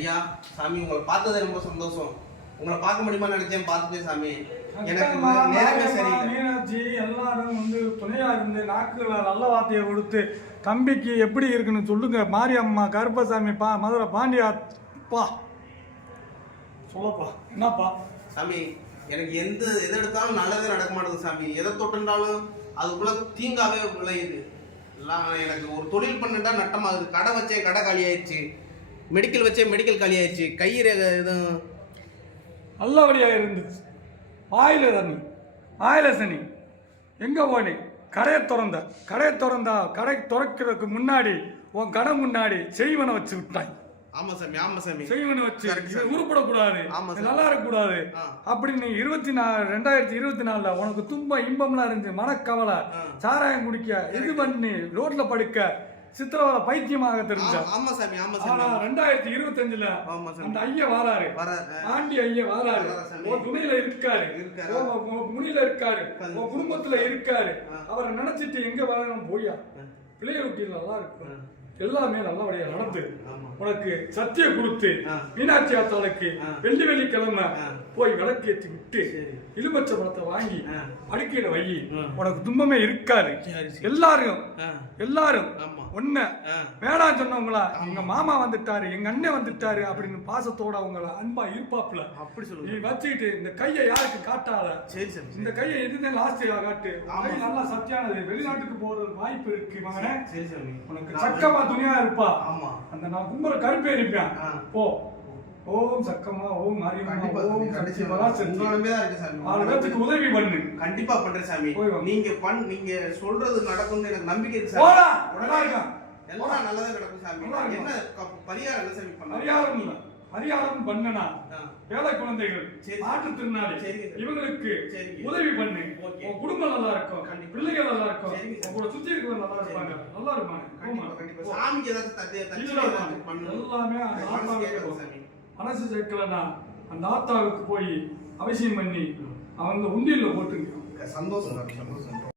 ஐயா சாமி உங்களை பார்த்தது ரொம்ப சந்தோஷம். உங்களை பார்க்க முடியுமா நினைச்சேன், பார்த்துட்டேன் சாமி. எனக்கு நேரமே சரியில்லை. மீனாட்சி எல்லாரும் வந்து துணையா இருந்து நாக்குல நல்ல வார்த்தையை கொடுத்து தம்பிக்கு எப்படி இருக்குன்னு சொல்லுங்க. மாரியம்மா, கருப்பசாமி, மதுரை பாண்டியா பா சொல்லப்பா. என்னப்பா சாமி, எனக்கு எது எடுத்தாலும் நல்லதே நடக்க மாட்டேங்குது சாமி. எதை தொட்டுண்டாலும் அதுக்குள்ள தீங்காவே விளையுது. எல்லாம் எனக்கு ஒரு தொழில் பண்ணிட்டா நட்டமாகுது. கடை வச்சேன், கடை காலி ஆயிடுச்சு. மெடிக்கல் வச்சேன், மெடிக்கல் காலி ஆயிடுச்சு. எதுவும் நல்லபடியாக இருந்துச்சு. வாயில தண்ணி, வாயில சனி. எங்கே போனி? கடையை திறந்தா கடை திறக்கிறதுக்கு முன்னாடி உன் கடை முன்னாடி செய்வனை வச்சு விட்டாய். ஆமா சாமி, ஆமா சாமி. செய்வனை வச்சு உருப்படக்கூடாது, நல்லா இருக்கக்கூடாது அப்படின்னு 2024 உனக்கு துன்பம் இன்பம்லாம் இருந்துச்சு. மனக்கவலை, சாராயம் குடிக்க, இது பண்ணி ரோட்ல படுக்க, சித்திரவதை, பைத்தியமாக தெரிஞ்சா. ஆமா சாமி, ஆமா சாமி. 2025 அந்த ஐயா வாராரு, ஆண்டி ஐயா வாராரு. உன் துணையில இருக்காரு, முனியில இருக்காரு, உன் குடும்பத்துல இருக்காரு. அவரை நினைச்சிட்டு எங்க வரணும் போயா? பிள்ளைய வீட்டில் நல்லா இருக்கும், எல்லாமே நல்லபடியா நடந்து உனக்கு சத்திய கொடுத்து மீனாட்சி ஆத்தாளுக்கு வெள்ளிக்கிழமை போய் விளக்கேற்றி விட்டு எலுமிச்சை பழத்தை வாங்கி அடுக்கையில வை. உனக்கு துன்பமே இருக்காது. எல்லாரும் ஒண்ண வேணாம் சொன்னவங்களா, எங்க மாமா வந்துட்டாரு, எங்க அண்ணன் வந்துட்டாரு அப்படின்னு பாசத்தோட அவங்கள அன்பா இருப்பாப்புல அப்படி சொல்லு. நீ வச்சுக்கிட்டு இந்த கையை யாருக்கு காட்டாத. சரி சரி, இந்த கையை எதுதான் லாஸ்டியா காட்டு. கை நல்லா சத்தியானது. வெளிநாட்டுக்கு போறது வாய்ப்பு இருக்கு மகனே. சரி சரி, உனக்கு சக்கமா துணியா இருப்பா. ஆமா, அந்த நான் கும்பல கருப்பே இருப்பேன். போ. ஓம் சக்கமா, ஓம் மாரியம்மா, ஓம் சக்தி பராசக்தி. 4 பேருக்கு உதவி பண்ணு. கண்டிப்பா பண்றேன் சாமி. நீங்க சொல்றது நடக்கும்னு எனக்கு நம்பிக்கை இருக்கு சாமி. போடா, எல்லாம் நல்லதா நடக்கும் சாமி. என்ன பரிகாரம் என்ன சாமி பண்ணணும்? பரிகாரம் பண்ணனா ஏழை குழந்தைகள், மாற்றுத்திறனாளி, இவங்களுக்கு உதவி பண்ணு. உன் குடும்பம் நல்லா இருக்கும், பிள்ளைகள் நல்லா இருக்கும், உங்களோட சுத்தி இருக்கிறவங்க நல்லா இருப்பாங்க. நல்லா இருப்பாங்க. சாமிக்கு எல்லாமே மனசு சேர்க்கலன்னா அந்த ஆத்தாவுக்கு போய் அவசியம் பண்ணி அவங்க உண்டியல்ல போட்டுங்க. சந்தோஷம்.